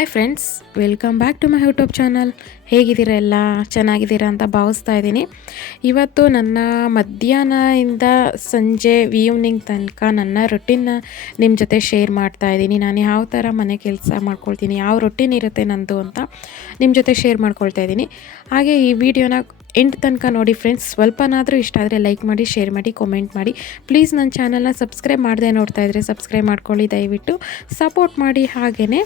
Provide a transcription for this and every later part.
Hi friends, welcome back to my YouTube channel. ಹೇಗಿದ್ದೀರಾ? ಎಲ್ಲ ಚೆನ್ನಾಗಿದ್ದೀರಾ ಅಂತ ಭಾವಿಸ್ತಾ ಇದ್ದೀನಿ. ಇವತ್ತು ನನ್ನ ಮಧ್ಯಾಹ್ನದಿಂದ ಸಂಜೆ ಈವ್ನಿಂಗ್ ತನಕ ನನ್ನ ರೊಟೀನ್ನ ನಿಮ್ಮ ಜೊತೆ ಶೇರ್ ಮಾಡ್ತಾ ಇದ್ದೀನಿ. ನಾನು ಯಾವ ಥರ ಮನೆ ಕೆಲಸ ಮಾಡ್ಕೊಳ್ತೀನಿ, ಯಾವ ರೊಟೀನ್ ಇರುತ್ತೆ ನಂದು ಅಂತ ನಿಮ್ಮ ಜೊತೆ ಶೇರ್ ಮಾಡ್ಕೊಳ್ತಾ ಇದ್ದೀನಿ. ಹಾಗೆ ಈ ವಿಡಿಯೋನ ಎಂಡ್ ತನಕ ನೋಡಿ ಫ್ರೆಂಡ್ಸ್. ಸ್ವಲ್ಪನಾದರೂ ಇಷ್ಟ ಆದರೆ ಲೈಕ್ ಮಾಡಿ, ಶೇರ್ ಮಾಡಿ, ಕಾಮೆಂಟ್ ಮಾಡಿ. ಪ್ಲೀಸ್ ನನ್ನ ಚಾನಲ್ನ ಸಬ್ಸ್ಕ್ರೈಬ್ ಮಾಡದೆ ನೋಡ್ತಾ ಇದ್ದರೆ ಸಬ್ಸ್ಕ್ರೈಬ್ ಮಾಡ್ಕೊಳ್ಳಿ, ದಯವಿಟ್ಟು ಸಪೋರ್ಟ್ ಮಾಡಿ. ಹಾಗೆಯೇ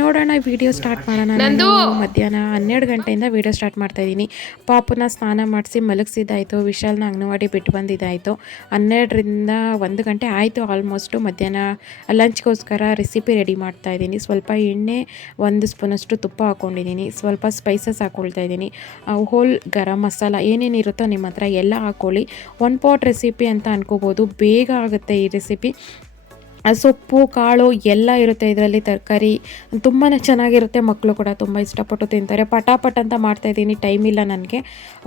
ನೋಡೋಣ, ವಿಡಿಯೋ ಸ್ಟಾರ್ಟ್ ಮಾಡೋಣ. ನಾನು ಮಧ್ಯಾಹ್ನ 12 ಗಂಟೆಯಿಂದ ವಿಡಿಯೋ ಸ್ಟಾರ್ಟ್ ಮಾಡ್ತಾಯಿದ್ದೀನಿ. ಪಾಪನ ಸ್ನಾನ ಮಾಡಿಸಿ ಮಲಗಿಸಿದ್ದಾಯಿತು, ವಿಶಾಲ್ನ ಅಂಗನವಾಡಿ ಬಿಟ್ಟು ಬಂದಿದ್ದಾಯಿತು. 12ರಿಂದ 1 ಗಂಟೆ ಆಯಿತು ಆಲ್ಮೋಸ್ಟು. ಮಧ್ಯಾಹ್ನ ಲಂಚ್ಗೋಸ್ಕರ ರೆಸಿಪಿ ರೆಡಿ ಮಾಡ್ತಾಯಿದ್ದೀನಿ. ಸ್ವಲ್ಪ ಎಣ್ಣೆ, 1 ಸ್ಪೂನಷ್ಟು ತುಪ್ಪ ಹಾಕ್ಕೊಂಡಿದ್ದೀನಿ, ಸ್ವಲ್ಪ ಸ್ಪೈಸಸ್ ಹಾಕ್ಕೊಳ್ತಾ ಇದ್ದೀನಿ, ಹೋಲ್ ಗರಂ ಮಸಾಲ ಏನೇನಿರುತ್ತೋ ನಿಮ್ಮ ಹತ್ರ ಎಲ್ಲ ಹಾಕ್ಕೊಳ್ಳಿ. 1 ಪಾಟ್ ರೆಸಿಪಿ ಅಂತ ಅನ್ಕೋಬೋದು, ಬೇಗ ಆಗುತ್ತೆ ಈ ರೆಸಿಪಿ. ಸೊಪ್ಪು ಕಾಳು ಎಲ್ಲ ಇರುತ್ತೆ ಇದರಲ್ಲಿ, ತರಕಾರಿ ತುಂಬಾ ಚೆನ್ನಾಗಿರುತ್ತೆ. ಮಕ್ಕಳು ಕೂಡ ತುಂಬ ಇಷ್ಟಪಟ್ಟು ತಿಂತಾರೆ. ಪಟಾಪಟ್ ಅಂತ ಮಾಡ್ತಾಯಿದ್ದೀನಿ, ಟೈಮ್ ಇಲ್ಲ ನನಗೆ.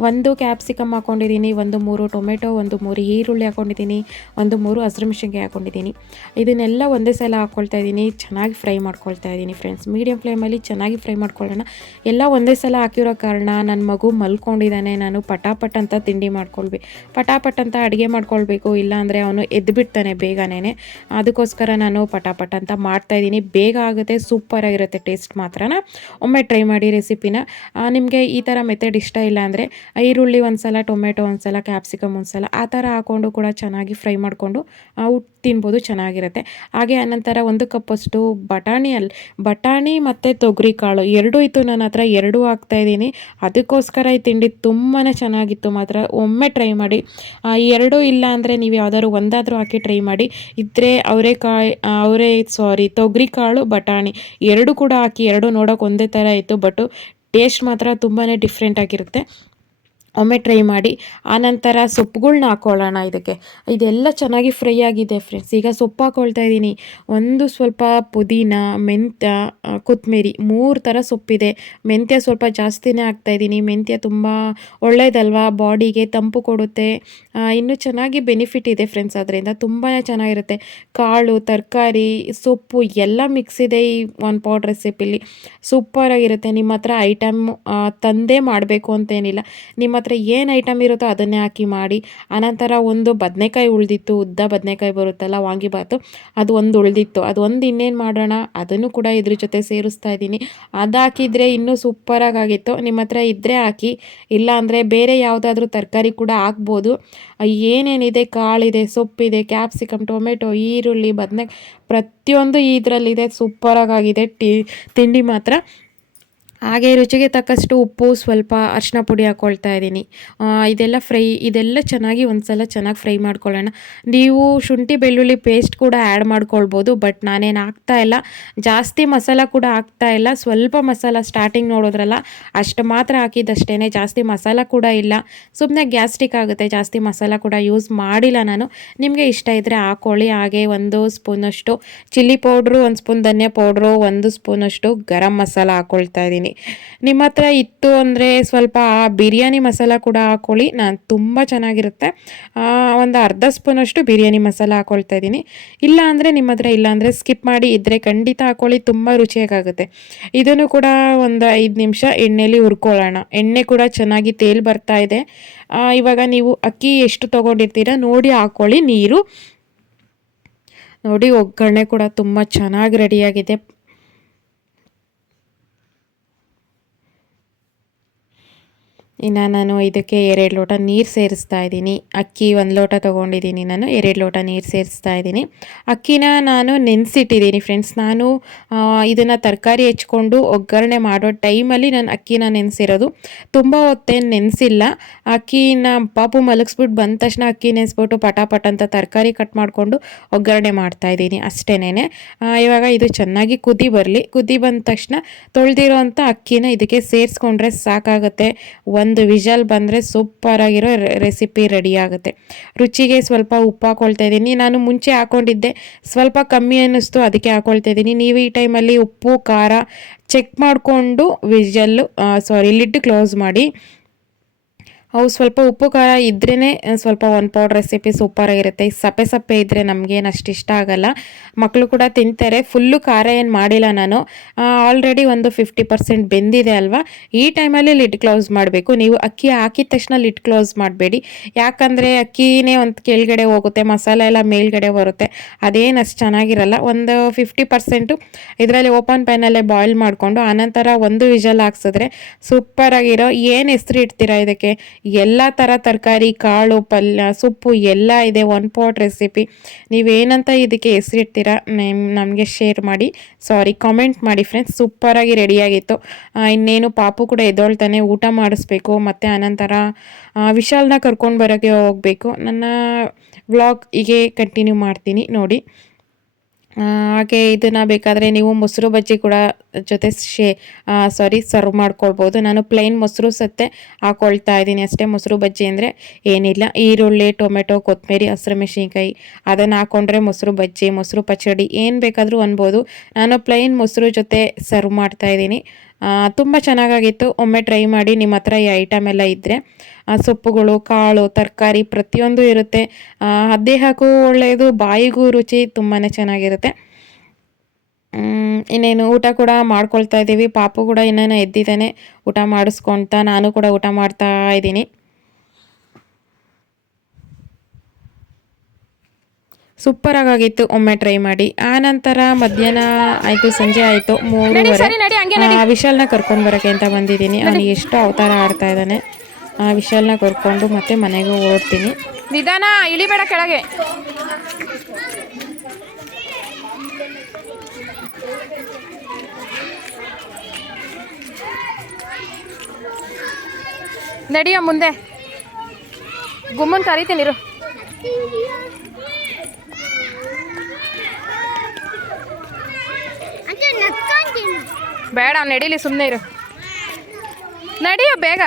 1 ಕ್ಯಾಪ್ಸಿಕಮ್ ಹಾಕ್ಕೊಂಡಿದ್ದೀನಿ, 3 ಟೊಮೆಟೊ, 3 ಈರುಳ್ಳಿ ಹಾಕ್ಕೊಂಡಿದ್ದೀನಿ, 3 ಹಸಿರುಮೆಣಸಿನ್ಕಾಯಿ ಹಾಕ್ಕೊಂಡಿದ್ದೀನಿ. ಇದನ್ನೆಲ್ಲ ಒಂದೇ ಸಲ ಹಾಕ್ಕೊಳ್ತಾ ಇದ್ದೀನಿ. ಚೆನ್ನಾಗಿ ಫ್ರೈ ಮಾಡ್ಕೊಳ್ತಾ ಇದ್ದೀನಿ ಫ್ರೆಂಡ್ಸ್. ಮೀಡಿಯಮ್ ಫ್ಲೇಮಲ್ಲಿ ಚೆನ್ನಾಗಿ ಫ್ರೈ ಮಾಡ್ಕೊಳ್ಳೋಣ. ಎಲ್ಲ ಒಂದೇ ಸಲ ಹಾಕಿರೋ ಕಾರಣ ನನ್ನ ಮಗು ಮಲ್ಕೊಂಡಿದ್ದಾನೆ. ನಾನು ಪಟಾಪಟ್ ಅಂತ ತಿಂಡಿ ಮಾಡ್ಕೊಳ್ಬೇಕು, ಪಟಾಪಟ್ ಅಂತ ಅಡುಗೆ ಮಾಡ್ಕೊಳ್ಬೇಕು, ಇಲ್ಲಾಂದರೆ ಅವನು ಎದ್ದುಬಿಡ್ತಾನೆ ಬೇಗನೆ. ಅದಕ್ಕೋಸ್ಕರ ನಾನು ಪಟಾಪಟ್ ಅಂತ ಮಾಡ್ತಾಯಿದ್ದೀನಿ. ಬೇಗ ಆಗುತ್ತೆ, ಸೂಪರಾಗಿರುತ್ತೆ. ಟೇಸ್ಟ್ ಮಾತ್ರನ ಒಮ್ಮೆ ಟ್ರೈ ಮಾಡಿ ರೆಸಿಪಿನ. ನಿಮಗೆ ಈ ಥರ ಮೆಥಡ್ ಇಷ್ಟ ಇಲ್ಲ ಅಂದರೆ ಈರುಳ್ಳಿ ಒಂದ್ಸಲ, ಟೊಮೆಟೊ ಒಂದ್ಸಲ, ಕ್ಯಾಪ್ಸಿಕಮ್ ಒಂದ್ಸಲ ಆ ಥರ ಹಾಕ್ಕೊಂಡು ಕೂಡ ಚೆನ್ನಾಗಿ ಫ್ರೈ ಮಾಡಿಕೊಂಡು ತಿನ್ಬೋದು, ಚೆನ್ನಾಗಿರುತ್ತೆ. ಹಾಗೆ ಅನಂತರ 1 ಕಪ್ಪಷ್ಟು ಬಟಾಣಿ ಮತ್ತು ತೊಗರಿ ಕಾಳು ಎರಡೂ ಇತ್ತು ನನ್ನ ಹತ್ರ, ಎರಡೂ ಹಾಕ್ತಾಯಿದ್ದೀನಿ. ಅದಕ್ಕೋಸ್ಕರ ಈ ತಿಂಡಿ ತುಂಬಾ ಚೆನ್ನಾಗಿತ್ತು ಮಾತ್ರ. ಒಮ್ಮೆ ಟ್ರೈ ಮಾಡಿ. ಎರಡೂ ಇಲ್ಲ ಅಂದರೆ ನೀವು ಯಾವುದಾದ್ರು ಒಂದಾದರೂ ಹಾಕಿ ಟ್ರೈ ಮಾಡಿ. ಇದ್ದರೆ ತೊಗರಿ ಕಾಳು, ಬಟಾಣಿ ಎರಡೂ ಕೂಡ ಹಾಕಿ, ಎರಡೂ ನೋಡೋಕೆ ಒಂದೇ ಥರ ಇತ್ತು, ಬಟ್ ಟೇಸ್ಟ್ ಮಾತ್ರ ತುಂಬಾ ಡಿಫ್ರೆಂಟ್ ಆಗಿರುತ್ತೆ. ಒಮ್ಮೆ ಟ್ರೈ ಮಾಡಿ. ಆನಂತರ ಸೊಪ್ಪುಗಳ್ನ ಹಾಕ್ಕೊಳ್ಳೋಣ ಇದಕ್ಕೆ. ಇದೆಲ್ಲ ಚೆನ್ನಾಗಿ ಫ್ರೈ ಆಗಿದೆ ಫ್ರೆಂಡ್ಸ್. ಈಗ ಸೊಪ್ಪು ಹಾಕ್ಕೊಳ್ತಾ ಇದ್ದೀನಿ. ಸ್ವಲ್ಪ ಪುದೀನ, ಮೆಂತ್ಯ, ಕೊತ್ತಂಬರಿ, 3 ಥರ ಸೊಪ್ಪಿದೆ. ಮೆಂತ್ಯ ಸ್ವಲ್ಪ ಜಾಸ್ತಿನೇ ಹಾಕ್ತಾಯಿದ್ದೀನಿ. ಮೆಂತ್ಯ ತುಂಬ ಒಳ್ಳೆಯದಲ್ವಾ, ಬಾಡಿಗೆ ತಂಪು ಕೊಡುತ್ತೆ. ಇನ್ನೂ ಚೆನ್ನಾಗಿ ಬೆನಿಫಿಟ್ ಇದೆ ಫ್ರೆಂಡ್ಸ್, ಅದರಿಂದ ತುಂಬಾ ಚೆನ್ನಾಗಿರುತ್ತೆ. ಕಾಳು, ತರಕಾರಿ, ಸೊಪ್ಪು ಎಲ್ಲ ಮಿಕ್ಸ್ ಇದೆ ಈ 1 ಪಾಟ್ ರೆಸಿಪಿಲಿ. ಸೂಪರಾಗಿರುತ್ತೆ. ನಿಮ್ಮ ಹತ್ರ ಐಟಮ್ ತಂದೇ ಮಾಡಬೇಕು ಅಂತೇನಿಲ್ಲ, ನಿಮ್ಮ ಹತ್ರ ಏನು ಐಟಮ್ ಇರುತ್ತೋ ಅದನ್ನೇ ಹಾಕಿ ಮಾಡಿ. ಆನಂತರ 1 ಬದನೆಕಾಯಿ ಉಳಿದಿತ್ತು, ಉದ್ದ ಬದನೆಕಾಯಿ ಬರುತ್ತಲ್ಲ, ವಾಂಗಿಬಾತು, ಅದು 1 ಉಳಿದಿತ್ತು. ಅದು ಇನ್ನೇನು ಮಾಡೋಣ, ಅದನ್ನು ಕೂಡ ಇದ್ರ ಜೊತೆ ಸೇರಿಸ್ತಾ ಇದ್ದೀನಿ. ಅದು ಹಾಕಿದರೆ ಇನ್ನೂ ಸೂಪರಾಗಿತ್ತು. ನಿಮ್ಮ ಹತ್ರ ಇದ್ದರೆ ಹಾಕಿ, ಇಲ್ಲ ಅಂದರೆ ಬೇರೆ ಯಾವುದಾದ್ರೂ ತರಕಾರಿ ಕೂಡ ಹಾಕ್ಬೋದು. ಏನೇನಿದೆ, ಕಾಳಿದೆ, ಸೊಪ್ಪಿದೆ, ಕ್ಯಾಪ್ಸಿಕಮ್, ಟೊಮೆಟೊ, ಈರುಳ್ಳಿ, ಬದನೆಕಾಯಿ ಪ್ರತಿಯೊಂದು ಇದರಲ್ಲಿದೆ. ಸೂಪರಾಗಿದೆ ತಿಂಡಿ ಮಾತ್ರ. ಹಾಗೆ ರುಚಿಗೆ ತಕ್ಕಷ್ಟು ಉಪ್ಪು, ಸ್ವಲ್ಪ ಅರಿಶಿನ ಪುಡಿ ಹಾಕ್ಕೊಳ್ತಾ ಇದ್ದೀನಿ. ಇದೆಲ್ಲ ಚೆನ್ನಾಗಿ ಚೆನ್ನಾಗಿ ಫ್ರೈ ಮಾಡ್ಕೊಳ್ಳೋಣ. ನೀವು ಶುಂಠಿ ಬೆಳ್ಳುಳ್ಳಿ ಪೇಸ್ಟ್ ಕೂಡ ಆ್ಯಡ್ ಮಾಡ್ಕೊಳ್ಬೋದು, ಬಟ್ ನಾನೇನು ಹಾಕ್ತಾಯಿಲ್ಲ. ಜಾಸ್ತಿ ಮಸಾಲ ಕೂಡ ಹಾಕ್ತಾಯಿಲ್ಲ. ಸ್ವಲ್ಪ ಮಸಾಲ ಸ್ಟಾರ್ಟಿಂಗ್ ನೋಡೋದ್ರಲ್ಲ ಅಷ್ಟು ಮಾತ್ರ ಹಾಕಿದ್ದಷ್ಟೇ, ಜಾಸ್ತಿ ಮಸಾಲ ಕೂಡ ಇಲ್ಲ. ಸುಮ್ಮನೆ ಗ್ಯಾಸ್ಟ್ರಿಕ್ ಆಗುತ್ತೆ, ಜಾಸ್ತಿ ಮಸಾಲ ಕೂಡ ಯೂಸ್ ಮಾಡಿಲ್ಲ ನಾನು. ನಿಮಗೆ ಇಷ್ಟ ಇದ್ದರೆ ಹಾಕ್ಕೊಳ್ಳಿ. ಹಾಗೆ 1 ಸ್ಪೂನಷ್ಟು ಚಿಲ್ಲಿ ಪೌಡ್ರು, 1 ಸ್ಪೂನ್ ಧನಿಯಾ ಪೌಡ್ರು, 1 ಸ್ಪೂನಷ್ಟು ಗರಂ ಮಸಾಲ ಹಾಕ್ಕೊಳ್ತಾ ಇದ್ದೀನಿ. ನಿಮ್ಮ ಹತ್ರ ಇತ್ತು ಅಂದರೆ ಸ್ವಲ್ಪ ಬಿರಿಯಾನಿ ಮಸಾಲ ಕೂಡ ಹಾಕ್ಕೊಳ್ಳಿ, ತುಂಬ ಚೆನ್ನಾಗಿರುತ್ತೆ. 1 ಅರ್ಧ ಸ್ಪೂನಷ್ಟು ಬಿರಿಯಾನಿ ಮಸಾಲ ಹಾಕ್ಕೊಳ್ತಾ ಇದ್ದೀನಿ. ಇಲ್ಲ ಅಂದರೆ ನಿಮ್ಮ ಹತ್ರ ಇಲ್ಲ ಅಂದರೆ ಸ್ಕಿಪ್ ಮಾಡಿ, ಇದ್ದರೆ ಖಂಡಿತ ಹಾಕ್ಕೊಳ್ಳಿ, ತುಂಬ ರುಚಿಯಾಗುತ್ತೆ. ಇದನ್ನು ಕೂಡ 1 5 ನಿಮಿಷ ಎಣ್ಣೆಯಲ್ಲಿ ಹುರ್ಕೊಳ್ಳೋಣ. ಎಣ್ಣೆ ಕೂಡ ಚೆನ್ನಾಗಿ ತೇಲ್ ಬರ್ತಾ ಇದೆ. ಇವಾಗ ನೀವು ಅಕ್ಕಿ ಎಷ್ಟು ತೊಗೊಂಡಿರ್ತೀರ ನೋಡಿ ಹಾಕ್ಕೊಳ್ಳಿ ನೀರು. ನೋಡಿ, ಒಗ್ಗರಣೆ ಕೂಡ ತುಂಬ ಚೆನ್ನಾಗಿ ರೆಡಿಯಾಗಿದೆ. ಇನ್ನು ನಾನು ಇದಕ್ಕೆ 2 ಲೋಟ ನೀರು ಸೇರಿಸ್ತಾ ಇದ್ದೀನಿ. ಅಕ್ಕಿ 1 ಲೋಟ ತೊಗೊಂಡಿದ್ದೀನಿ ನಾನು, 2 ಲೋಟ ನೀರು ಸೇರಿಸ್ತಾ ಇದ್ದೀನಿ. ಅಕ್ಕಿನ ನಾನು ನೆನೆಸಿಟ್ಟಿದ್ದೀನಿ ಫ್ರೆಂಡ್ಸ್. ನಾನು ಇದನ್ನು ತರಕಾರಿ ಹೆಚ್ಕೊಂಡು ಒಗ್ಗರಣೆ ಮಾಡೋ ಟೈಮಲ್ಲಿ ನಾನು ಅಕ್ಕಿನ ನೆನೆಸಿರೋದು, ತುಂಬ ಹೊತ್ತೇನು ನೆನೆಸಿಲ್ಲ. ಅಕ್ಕಿನ ಪಾಪು ಮಲಗಿಸ್ಬಿಟ್ಟು ಬಂದ ತಕ್ಷಣ ಅಕ್ಕಿ ನೆನೆಸ್ಬಿಟ್ಟು ಪಟಾಪಟ್ ಅಂತ ತರಕಾರಿ ಕಟ್ ಮಾಡಿಕೊಂಡು ಒಗ್ಗರಣೆ ಮಾಡ್ತಾಯಿದ್ದೀನಿ ಅಷ್ಟೇನೆ. ಇವಾಗ ಇದು ಚೆನ್ನಾಗಿ ಕುದಿ ಬರಲಿ. ಕುದಿ ಬಂದ ತಕ್ಷಣ ತೊಳೆದಿರೋ ಅಂಥ ಅಕ್ಕಿನ ಇದಕ್ಕೆ ಸೇರಿಸ್ಕೊಂಡ್ರೆ ಸಾಕಾಗುತ್ತೆ. 1 ವಿಷಲ್ ಬಂದರೆ ಸೂಪರಾಗಿರೋ ರೆಸಿಪಿ ರೆಡಿ ಆಗುತ್ತೆ. ರುಚಿಗೆ ಸ್ವಲ್ಪ ಉಪ್ಪು ಹಾಕ್ಕೊಳ್ತಾ ಇದ್ದೀನಿ. ನಾನು ಮುಂಚೆ ಹಾಕ್ಕೊಂಡಿದ್ದೆ, ಸ್ವಲ್ಪ ಕಮ್ಮಿ ಅನ್ನಿಸ್ತು, ಅದಕ್ಕೆ ಹಾಕ್ಕೊಳ್ತಾ ಇದ್ದೀನಿ. ನೀವು ಈ ಟೈಮಲ್ಲಿ ಉಪ್ಪು ಖಾರ ಚೆಕ್ ಮಾಡಿಕೊಂಡು ಲಿಡ್ ಕ್ಲೋಸ್ ಮಾಡಿ. ಅವು ಸ್ವಲ್ಪ ಉಪ್ಪು ಖಾರ ಇದ್ರೇ ಸ್ವಲ್ಪ ಒಂದು ಪೌಡ್ ರೆಸಿಪಿ ಸೂಪರಾಗಿರುತ್ತೆ. ಸಪ್ಪೆ ಸಪ್ಪೆ ಇದ್ದರೆ ನಮಗೇನು ಅಷ್ಟು ಇಷ್ಟ ಆಗಲ್ಲ. ಮಕ್ಕಳು ಕೂಡ ತಿಂತಾರೆ. ಫುಲ್ಲು ಖಾರ ಏನು ಮಾಡಿಲ್ಲ ನಾನು. ಆಲ್ರೆಡಿ ಒಂದು 50% ಬೆಂದಿದೆ ಅಲ್ವಾ, ಈ ಟೈಮಲ್ಲಿ ಲಿಡ್ ಕ್ಲೋಸ್ ಮಾಡಬೇಕು. ನೀವು ಅಕ್ಕಿ ಹಾಕಿದ ತಕ್ಷಣ ಲಿಡ್ ಕ್ಲೋಸ್ ಮಾಡಬೇಡಿ, ಯಾಕಂದರೆ ಅಕ್ಕಿನೇ ಒಂದು ಕೆಳಗಡೆ ಹೋಗುತ್ತೆ, ಮಸಾಲೆ ಎಲ್ಲ ಮೇಲ್ಗಡೆ ಬರುತ್ತೆ, ಅದೇನು ಅಷ್ಟು ಚೆನ್ನಾಗಿರಲ್ಲ. ಒಂದು 50% ಇದರಲ್ಲಿ ಓಪನ್ ಪ್ಯಾನಲ್ಲೇ ಬಾಯ್ಲ್ ಮಾಡಿಕೊಂಡು ಆನಂತರ ಒಂದು ವಿಷಲ್ ಹಾಕ್ಸಿದ್ರೆ ಸೂಪರಾಗಿರೋ, ಏನು ಹೆಸರು ಇಡ್ತೀರಾ ಇದಕ್ಕೆ, ಎಲ್ಲ ಥರ ತರಕಾರಿ, ಕಾಳು, ಪಲ್ಯ, ಸೊಪ್ಪು ಎಲ್ಲ ಇದೆ. One pot recipe. ನೀವೇನಂತ ಇದಕ್ಕೆ ಹೆಸರಿಡ್ತೀರಾ ನಮಗೆ ಶೇರ್ ಮಾಡಿ, ಕಾಮೆಂಟ್ ಮಾಡಿ ಫ್ರೆಂಡ್ಸ್. ಸೂಪರಾಗಿ ರೆಡಿಯಾಗಿತ್ತು. ಇನ್ನೇನು ಪಾಪು ಕೂಡ ಎದ್ದೊಳ್ತಾನೆ, ಊಟ ಮಾಡಿಸ್ಬೇಕು. ಮತ್ತು ಆನಂತರ ವಿಶಾಲ್ನ ಕರ್ಕೊಂಡು ಬರೋಕ್ಕೆ ಹೋಗಬೇಕು. ನನ್ನ ವ್ಲಾಗ್ ಹೀಗೆ ಕಂಟಿನ್ಯೂ ಮಾಡ್ತೀನಿ ನೋಡಿ. ಹಾಗೆ ಇದನ್ನು ಬೇಕಾದರೆ ನೀವು ಮೊಸರು ಬಜ್ಜಿ ಕೂಡ ಜೊತೆ ಸರ್ವ್ ಮಾಡ್ಕೊಳ್ಬೋದು. ನಾನು ಪ್ಲೈನ್ ಮೊಸರು ಸತ್ತೆ ಹಾಕ್ಕೊಳ್ತಾ ಇದ್ದೀನಿ ಅಷ್ಟೇ. ಮೊಸರು ಬಜ್ಜಿ ಅಂದರೆ ಏನಿಲ್ಲ, ಈರುಳ್ಳಿ, ಟೊಮೆಟೊ, ಕೊತ್ತಂಬರಿ, ಹಸಿರು ಮೆಣಸಿನ್ಕಾಯಿ ಅದನ್ನು ಹಾಕ್ಕೊಂಡ್ರೆ ಮೊಸರು ಬಜ್ಜಿ, ಮೊಸರು ಪಚಡಿ ಏನು ಬೇಕಾದರೂ ಅನ್ಬೋದು. ನಾನು ಪ್ಲೈನ್ ಮೊಸರು ಜೊತೆ ಸರ್ವ್ ಮಾಡ್ತಾಯಿದ್ದೀನಿ. ತುಂಬ ಚೆನ್ನಾಗಾಗಿತ್ತು. ಒಮ್ಮೆ ಟ್ರೈ ಮಾಡಿ. ನಿಮ್ಮ ಹತ್ರ ಈ ಐಟಮ್ ಎಲ್ಲ ಇದ್ದರೆ, ಸೊಪ್ಪುಗಳು, ಕಾಳು, ತರಕಾರಿ ಪ್ರತಿಯೊಂದು ಇರುತ್ತೆ. ದೇಹಕ್ಕೂ ಒಳ್ಳೆಯದು, ಬಾಯಿಗೂ ರುಚಿ ತುಂಬಾ ಚೆನ್ನಾಗಿರುತ್ತೆ. ಇನ್ನೇನು ಊಟ ಕೂಡ ಮಾಡ್ಕೊಳ್ತಾ ಇದ್ದೀವಿ. ಪಾಪು ಕೂಡ ಇನ್ನೇನು ಎದ್ದಿದ್ದಾನೆ, ಊಟ ಮಾಡಿಸ್ಕೊಳ್ತಾ ನಾನು ಕೂಡ ಊಟ ಮಾಡ್ತಾ ಇದ್ದೀನಿ. ಸೂಪರಾಗಿತ್ತು, ಒಮ್ಮೆ ಟ್ರೈ ಮಾಡಿ. ಆನಂತರ ಮಧ್ಯಾಹ್ನ ಆಯಿತು, ಸಂಜೆ ಆಯಿತು, 3:30. ವಿಶಾಲ್ನ ಕರ್ಕೊಂಡು ಬರೋಕ್ಕೆ ಅಂತ ಬಂದಿದ್ದೀನಿ. ಅವನಿಗೆ ಎಷ್ಟು ಅವತಾರ ಆಡ್ತಾ ಇದ್ದಾನೆ. ವಿಶಾಲ್ನ ಕರ್ಕೊಂಡು ಮತ್ತೆ ಮನೆಗೆ ಓಡ್ತೀನಿ. ನಿಧಾನ, ಇಳಿಬೇಡ ಕೆಳಗೆ. ನಡಿಯ ಮುಂದೆ, ಗುಮ್ಮನ್ ಕರಿತೀನಿರು. ಬೇಡ, ನಡೀಲಿ, ಸುಮ್ಮನೆ ಇರು. ನಡಿಯ ಬೇಗ.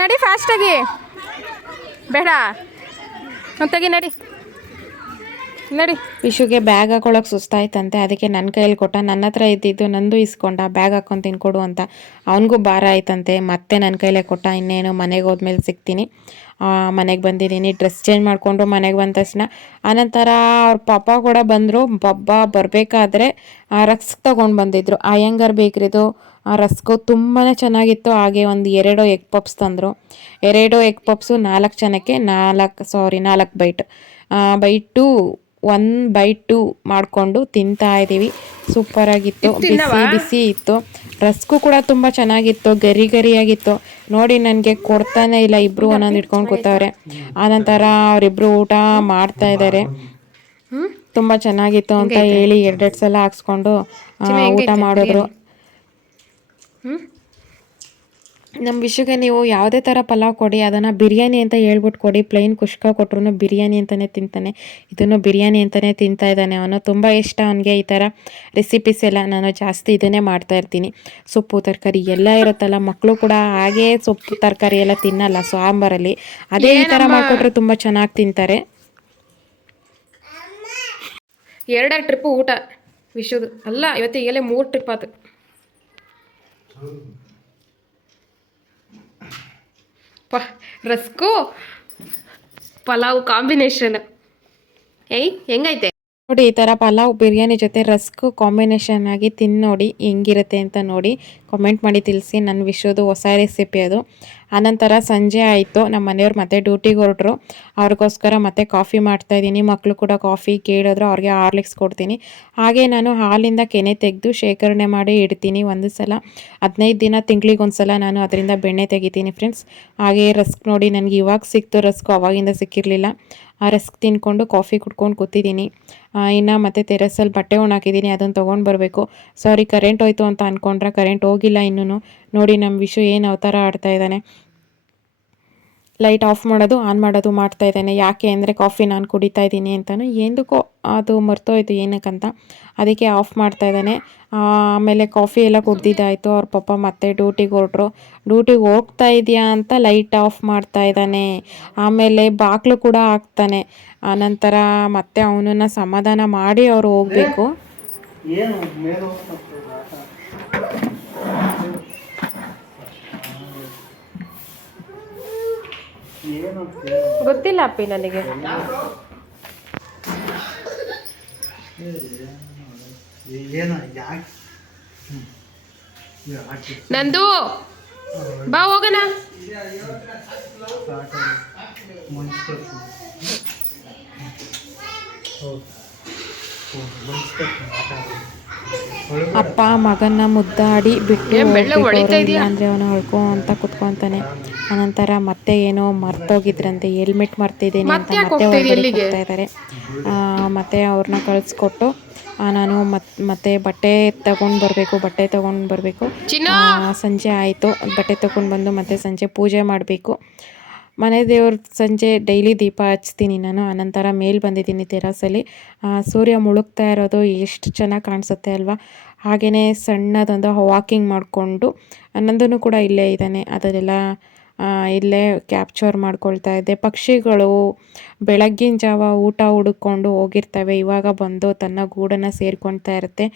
ನಡಿ ಫಾಸ್ಟಾಗಿ, ಬೇಡ ತೆಗಿ, ನಡಿ. ವಿಶುಗೆ ಬ್ಯಾಗ್ ಹಾಕೊಳ್ಳೋಕೆ ಸುಸ್ತಾಯ್ತಂತೆ, ಅದಕ್ಕೆ ನನ್ನ ಕೈಯಲ್ಲಿ ಕೊಟ್ಟ. ನನ್ನ ಹತ್ರ ಇದ್ದಿದ್ದು ನಂದು ಇಸ್ಕೊಂಡ, ಬ್ಯಾಗ್ ಹಾಕೊಂಡು ತಿನ್ಕೊಡು ಅಂತ. ಅವನಿಗೂ ಭಾರ ಆಯ್ತಂತೆ, ಮತ್ತೆ ನನ್ನ ಕೈಲೇ ಕೊಟ್ಟ. ಇನ್ನೇನು ಮನೆಗೆ ಹೋದ್ಮೇಲೆ ಸಿಗ್ತೀನಿ. ಮನೆಗೆ ಬಂದಿದ್ದೀನಿ, ಡ್ರೆಸ್ ಚೇಂಜ್ ಮಾಡಿಕೊಂಡು ಮನೆಗೆ ಬಂದ ತಕ್ಷಣ ಆನಂತರ ಅವ್ರ ಪಾಪ ಕೂಡ ಬಂದರು. ಬರಬೇಕಾದ್ರೆ ರಸ್ಕ್ ತೊಗೊಂಡು ಬಂದಿದ್ರು, ಅಯ್ಯಂಗಾರ್ ಬೇಕ್ರಿದು. ಆ ರಸ್ಕು ತುಂಬಾ ಚೆನ್ನಾಗಿತ್ತು. ಹಾಗೆ ಒಂದು 2 ಎಗ್ ಪಪ್ಸ್ ತಂದರು. 2 ಎಗ್ ಪಪ್ಸು 4 ಜನಕ್ಕೆ 4 ಬೈಟು 1/2 ಮಾಡಿಕೊಂಡು ತಿಂತಾ ಇದ್ದೀವಿ. ಸೂಪರಾಗಿತ್ತು, ಬಿಸಿ ಬಿಸಿ ಇತ್ತು. ರಸ್ಕು ಕೂಡ ತುಂಬ ಚೆನ್ನಾಗಿತ್ತು, ಗರಿ ಗರಿಯಾಗಿತ್ತು. ನೋಡಿ, ನನಗೆ ಕೊಡ್ತಾನೆ ಇಲ್ಲ, ಇಬ್ಬರು ಒಂದೊಂದು ಇಟ್ಕೊಂಡು ಕೂತವ್ರೆ. ಆನಂತರ ಅವರಿಬ್ಬರು ಊಟ ಮಾಡ್ತಾ ಇದ್ದಾರೆ. ತುಂಬ ಚೆನ್ನಾಗಿತ್ತು ಅಂತ ಹೇಳಿ 2 ಸಲ ಹಾಕ್ಸ್ಕೊಂಡು ಊಟ ಮಾಡಿದ್ರು. ನಮ್ಮ ವಿಷಯಕ್ಕೆ ನೀವು ಯಾವುದೇ ಥರ ಪಲಾವ್ ಕೊಡಿ, ಅದನ್ನು ಬಿರಿಯಾನಿ ಅಂತ ಹೇಳ್ಬಿಟ್ಟು ಕೊಡಿ. ಪ್ಲೈನ್ ಕುಷ್ಕ ಕೊಟ್ಟರು ಬಿರಿಯಾನಿ ಅಂತಲೇ ತಿಂತಾನೆ. ಇದನ್ನು ಬಿರಿಯಾನಿ ಅಂತಲೇ ತಿಂತಾ ಇದ್ದಾನೆ ಅವನು. ತುಂಬ ಇಷ್ಟ ಅವನಿಗೆ ಈ ಥರ ರೆಸಿಪೀಸ್ ಎಲ್ಲ. ನಾನು ಜಾಸ್ತಿ ಇದನ್ನೇ ಮಾಡ್ತಾಯಿರ್ತೀನಿ. ಸೊಪ್ಪು ತರಕಾರಿ ಎಲ್ಲ ಇರುತ್ತಲ್ಲ, ಮಕ್ಕಳು ಕೂಡ ಹಾಗೇ ಸೊಪ್ಪು ತರಕಾರಿ ಎಲ್ಲ ತಿನ್ನಲ್ಲ ಸಾಂಬಾರಲ್ಲಿ. ಅದೇ ಈ ಥರ ಮಾಡಿಕೊಟ್ರೆ ತುಂಬ ಚೆನ್ನಾಗಿ ತಿಂತಾರೆ. 2 ಟ್ರಿಪ್ಪು ಊಟ ವಿಷಯದು ಅಲ್ಲ, ಇವತ್ತು ಈಗಲೇ 3 ಟ್ರಿಪ್ ಆಯ್ತು. ರಸ್ಕು ಪಲಾವ್ ಕಾಂಬಿನೇಷನ್ ಹೆಂಗೈತೆ ನೋಡಿ. ಈ ಥರ ಪಲಾವ್ ಬಿರಿಯಾನಿ ಜೊತೆ ರಸ್ಕ್ ಕಾಂಬಿನೇಷನ್ ಆಗಿ ತಿಂದು ನೋಡಿ ಹೆಂಗಿರುತ್ತೆ ಅಂತ ನೋಡಿ ಕಾಮೆಂಟ್ ಮಾಡಿ ತಿಳಿಸಿ. ನನ್ನ ವಿಷಯದು ಹೊಸ ರೆಸಿಪಿ ಅದು. ಆನಂತರ ಸಂಜೆ ಆಯಿತು, ನಮ್ಮ ಮನೆಯವ್ರು ಮತ್ತೆ ಡ್ಯೂಟಿಗೆ ಹೊರಟ್ರು. ಅವ್ರಿಗೋಸ್ಕರ ಮತ್ತೆ ಕಾಫಿ ಮಾಡ್ತಾಯಿದ್ದೀನಿ. ಮಕ್ಕಳು ಕೂಡ ಕಾಫಿ ಕೇಳಿದ್ರು, ಅವ್ರಿಗೆ ಹಾರ್ಲಿಕ್ಸ್ ಕೊಡ್ತೀನಿ. ಹಾಗೆ ನಾನು ಹಾಲಿಂದ ಕೆನೆ ತೆಗೆದು ಶೇಖರಣೆ ಮಾಡಿ ಇಡ್ತೀನಿ. ಒಂದು ಸಲ 15 ದಿನ, ತಿಂಗಳಿಗೊಂದು ಸಲ ನಾನು ಅದರಿಂದ ಬೆಣ್ಣೆ ತೆಗಿತೀನಿ ಫ್ರೆಂಡ್ಸ್. ಹಾಗೆ ರಸ್ಕ್ ನೋಡಿ, ನನಗೆ ಇವಾಗ ಸಿಕ್ತು ರಸ್ಕು, ಅವಾಗಿಂದ ಸಿಕ್ಕಿರಲಿಲ್ಲ. ಆ ರಸ್ಕ್ ತಿನ್ಕೊಂಡು ಕಾಫಿ ಕುಡ್ಕೊಂಡು ಕೂತಿದ್ದೀನಿ. ಇನ್ನು ಮತ್ತೆ ಟೆರೆಸಲ್ಲಿ ಬಟ್ಟೆ ಒಣಾಕಿದ್ದೀನಿ, ಅದನ್ನು ತೊಗೊಂಡು ಬರಬೇಕು. ಕರೆಂಟ್ ಹೋಯ್ತು ಅಂತ ಅಂದ್ಕೊಂಡ್ರೆ ಕರೆಂಟ್ ಹೋಗಿಲ್ಲ ಇನ್ನೂ. ನೋಡಿ ನಮ್ಮ ವಿಷು ಏನು ಅವತಾರ ಆಡ್ತಾ ಇದ್ದಾನೆ. ಲೈಟ್ ಆಫ್ ಮಾಡೋದು ಆನ್ ಮಾಡೋದು ಮಾಡ್ತಾ ಇದ್ದಾನೆ. ಯಾಕೆ ಅಂದರೆ ಕಾಫಿ ನಾನು ಕುಡಿತಾ ಇದ್ದೀನಿ ಅಂತಲೂ ಏನಕ್ಕೋ ಅದು ಮರ್ತೋಯ್ತು ಏನಕ್ಕಂತ, ಅದಕ್ಕೆ ಆಫ್ ಮಾಡ್ತಾ ಇದ್ದಾನೆ. ಆಮೇಲೆ ಕಾಫಿ ಎಲ್ಲ ಕುಡ್ದಿದ್ದಾಯಿತು. ಅವ್ರ ಪಪ್ಪ ಮತ್ತೆ ಡ್ಯೂಟಿಗೆ ಹೊರಟ್ರು. ಡ್ಯೂಟಿಗೆ ಹೋಗ್ತಾ ಇದೆಯಾ ಅಂತ ಲೈಟ್ ಆಫ್ ಮಾಡ್ತಾ ಇದ್ದಾನೆ. ಆಮೇಲೆ ಬಾಗಿಲು ಕೂಡ ಹಾಕ್ತಾನೆ. ಆನಂತರ ಮತ್ತೆ ಅವನನ್ನು ಸಮಾಧಾನ ಮಾಡಿ ಅವ್ರು ಹೋಗಬೇಕು. ಗೊತ್ತಿಲ್ಲ ಅಪ್ಪಿ ನನಗೆ. ನಂದು ಬಾ ಹೋಗೋಣ. ಅಪ್ಪ ಮಗನ್ನ ಮುದ್ದಾಡಿ ಬಿಟ್ಟು ಅಂದರೆ ಅವನು ಹೊಳ್ಕೊ ಅಂತ ಕುತ್ಕೊತಾನೆ. ಅನಂತರ ಮತ್ತೆ ಏನೋ ಮರ್ತೋಗಿದ್ರಂತೆ, ಹೆಲ್ಮೆಟ್ ಮರ್ತಿದ್ದೀನಿ ಅಂತ ಮತ್ತೆ ಹೊರಗಡೆ ಹೋಗ್ತಾ ಇದ್ದಾರೆ. ಮತ್ತೆ ಅವ್ರನ್ನ ಕಳಿಸ್ಕೊಟ್ಟು ನಾನು ಮತ್ತೆ ಬಟ್ಟೆ ತೊಗೊಂಡು ಬರಬೇಕು. ಸಂಜೆ ಆಯಿತು. ಬಟ್ಟೆ ತೊಗೊಂಡು ಬಂದು ಮತ್ತೆ ಸಂಜೆ ಪೂಜೆ ಮಾಡಬೇಕು. ಮನೆ ದೇವ್ರ ಸಂಜೆ ಡೈಲಿ ದೀಪ ಹಚ್ತೀನಿ ನಾನು. ಅನಂತರ ಮೇಲೆ ಬಂದಿದ್ದೀನಿ ಟೆರಸಲ್ಲಿ. ಸೂರ್ಯ ಮುಳುಗ್ತಾ ಇರೋದು ಎಷ್ಟು ಚೆನ್ನಾಗಿ ಕಾಣಿಸುತ್ತೆ ಅಲ್ವಾ. ಹಾಗೆಯೇ ಸಣ್ಣದೊಂದು ವಾಕಿಂಗ್ ಮಾಡಿಕೊಂಡು ನಂದೂ ಕೂಡ ಇಲ್ಲೇ ಇದ್ದಾನೆ, ಅದನ್ನೆಲ್ಲ ಇಲ್ಲೇ ಕ್ಯಾಪ್ಚರ್ ಮಾಡ್ಕೊಳ್ತಾ ಇದ್ದೆ. ಪಕ್ಷಿಗಳು ಬೆಳಗ್ಗಿನ ಜಾವ ಊಟ ಹುಡುಕೊಂಡು ಹೋಗಿರ್ತವೆ, ಇವಾಗ ಬಂದು ತನ್ನ ಗೂಡನ್ನು ಸೇರ್ಕೊಳ್ತಾ ಇರುತ್ತೆ.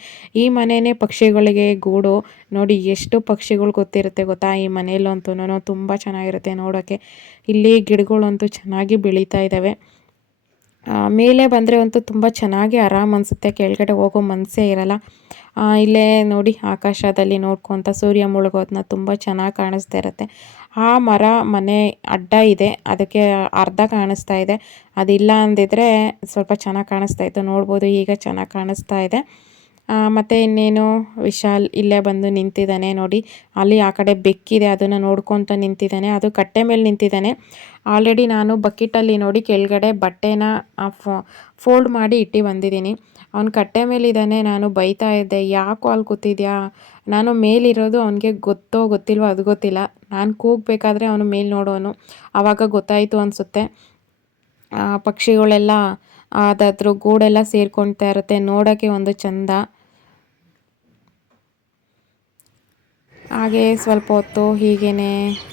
ಈ ಮನೆಯೇ ಪಕ್ಷಿಗಳಿಗೆ ಗೂಡು. ನೋಡಿ ಎಷ್ಟು ಪಕ್ಷಿಗಳು ಗೊತ್ತಿರುತ್ತೆ ಗೊತ್ತಾ ಈ ಮನೆಯಲ್ಲಂತೂ. ತುಂಬ ಚೆನ್ನಾಗಿರುತ್ತೆ ನೋಡೋಕ್ಕೆ. ಇಲ್ಲಿ ಗಿಡಗಳಂತೂ ಚೆನ್ನಾಗಿ ಬೆಳೀತಾ ಇದ್ದಾವೆ. ಮೇಲೆ ಬಂದರೆ ಅಂತೂ ತುಂಬ ಚೆನ್ನಾಗಿ ಆರಾಮ್ ಅನಿಸುತ್ತೆ, ಕೆಳಗಡೆ ಹೋಗೋ ಮನಸ್ಸೇ ಇರಲ್ಲ. ಇಲ್ಲೇ ನೋಡಿ ಆಕಾಶದಲ್ಲಿ ನೋಡ್ಕೊತ ಸೂರ್ಯ ಮುಳುಗೋದನ್ನ ತುಂಬ ಚೆನ್ನಾಗಿ ಕಾಣಿಸ್ತಾ ಇರುತ್ತೆ. ಆ ಮರ ಮನೆ ಅಡ್ಡ ಇದೆ, ಅದಕ್ಕೆ ಅರ್ಧ ಕಾಣಿಸ್ತಾ ಇದೆ. ಅದಿಲ್ಲ ಅಂದಿದ್ರೆ ಸ್ವಲ್ಪ ಚೆನ್ನಾಗಿ ಕಾಣಿಸ್ತಾ ಇತ್ತು. ನೋಡ್ಬೋದು ಈಗ ಚೆನ್ನಾಗಿ ಕಾಣಿಸ್ತಾ ಇದೆ. ಮತ್ತು ಇನ್ನೇನು ವಿಶಾಲ್ ಇಲ್ಲೇ ಬಂದು ನಿಂತಿದ್ದಾನೆ ನೋಡಿ. ಅಲ್ಲಿ ಆ ಕಡೆ ಬೆಕ್ಕಿದೆ, ಅದನ್ನು ನೋಡ್ಕೊತ ನಿಂತಿದ್ದಾನೆ. ಅದು ಕಟ್ಟೆ ಮೇಲೆ ನಿಂತಿದ್ದಾನೆ. ಆಲ್ರೆಡಿ ನಾನು ಬಕೆಟಲ್ಲಿ ನೋಡಿ ಕೆಳಗಡೆ ಬಟ್ಟೆನ ಫೋಲ್ಡ್ ಮಾಡಿ ಇಟ್ಟು ಬಂದಿದ್ದೀನಿ. ಅವ್ನು ಕಟ್ಟೆ ಮೇಲಿದ್ದಾನೆ. ನಾನು ಬೈತಾ ಇದ್ದೆ, ಯಾಕೋ ಅಲ್ಲಿ ಕೂತಿದ್ಯಾ. ನಾನು ಮೇಲಿರೋದು ಅವನಿಗೆ ಗೊತ್ತೋ ಗೊತ್ತಿಲ್ವೋ ಅದು ಗೊತ್ತಿಲ್ಲ. ನಾನು ಕೂಗಬೇಕಾದ್ರೆ ಅವನು ಮೇಲೆ ನೋಡೋನು. ಆವಾಗ ಗೊತ್ತಾಯಿತು ಅನಿಸುತ್ತೆ. ಪಕ್ಷಿಗಳೆಲ್ಲ ಅದಾದ್ರ ಗೂಡೆಲ್ಲ ಸೇರ್ಕೊಳ್ತಾ ಇರುತ್ತೆ, ನೋಡೋಕ್ಕೆ ಒಂದು ಚಂದ. ಹಾಗೆ ಸ್ವಲ್ಪ ಹೊತ್ತು ಹೀಗೇ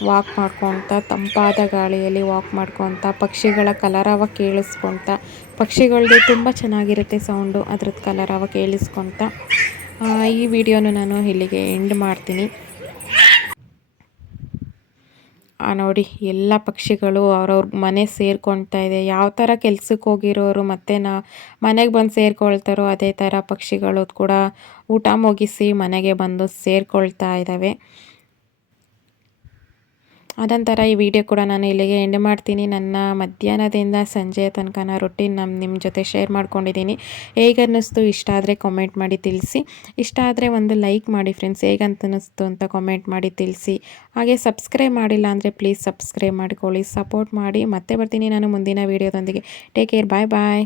ವಾಕ್ ಮಾಡ್ಕೊತ, ತಂಪಾದ ಗಾಳಿಯಲ್ಲಿ ವಾಕ್ ಮಾಡ್ಕೊತ, ಪಕ್ಷಿಗಳ ಕಲರವ ಕೇಳಿಸ್ಕೊತ, ಪಕ್ಷಿಗಳದ್ದು ತುಂಬ ಚೆನ್ನಾಗಿರುತ್ತೆ ಸೌಂಡು, ಅದ್ರದ್ದು ಕಲರವ ಕೇಳಿಸ್ಕೊತ ಈ ವಿಡಿಯೋನ ನಾನು ಇಲ್ಲಿಗೆ ಎಂಡ್ ಮಾಡ್ತೀನಿ. ನೋಡಿ ಎಲ್ಲ ಪಕ್ಷಿಗಳು ಅವ್ರವ್ರ ಮನೆ ಸೇರ್ಕೊಳ್ತಾ ಇದೆ. ಯಾವ ಥರ ಕೆಲ್ಸಕ್ಕೆ ಹೋಗಿರೋರು ಮತ್ತೆ ಮನೆಗೆ ಬಂದು ಸೇರ್ಕೊಳ್ತಾರೋ ಅದೇ ಥರ ಪಕ್ಷಿಗಳು ಕೂಡ ಊಟ ಮುಗಿಸಿ ಮನೆಗೆ ಬಂದು ಸೇರ್ಕೊಳ್ತಾ ಇದ್ದಾವೆ. ಅದಂತರ ಈ ವಿಡಿಯೋ ಕೂಡ ನಾನು ಇಲ್ಲಿಗೆ ಎಂಡ್ ಮಾಡ್ತೀನಿ. ನನ್ನ ಮಧ್ಯಾಹ್ನದಿಂದ ಸಂಜೆಯ ತನಕ ರೊಟೀನ್ ನಿಮ್ಮ ಜೊತೆ ಶೇರ್ ಮಾಡ್ಕೊಂಡಿದ್ದೀನಿ. ಹೇಗೆ ಅನ್ನಿಸ್ತು, ಇಷ್ಟ ಆದರೆ ಕಾಮೆಂಟ್ ಮಾಡಿ ತಿಳಿಸಿ. ಇಷ್ಟ ಆದರೆ ಒಂದು ಲೈಕ್ ಮಾಡಿ ಫ್ರೆಂಡ್ಸ್. ಹೇಗಂತ ಅನ್ನಿಸ್ತು ಅಂತ ಕಾಮೆಂಟ್ ಮಾಡಿ ತಿಳಿಸಿ. ಹಾಗೆ ಸಬ್ಸ್ಕ್ರೈಬ್ ಮಾಡಿಲ್ಲ ಅಂದರೆ ಪ್ಲೀಸ್ ಸಬ್ಸ್ಕ್ರೈಬ್ ಮಾಡಿಕೊಳ್ಳಿ, ಸಪೋರ್ಟ್ ಮಾಡಿ. ಮತ್ತೆ ಬರ್ತೀನಿ ನಾನು ಮುಂದಿನ ವಿಡಿಯೋದೊಂದಿಗೆ. ಟೇಕ್ ಕೇರ್, ಬಾಯ್ ಬಾಯ್.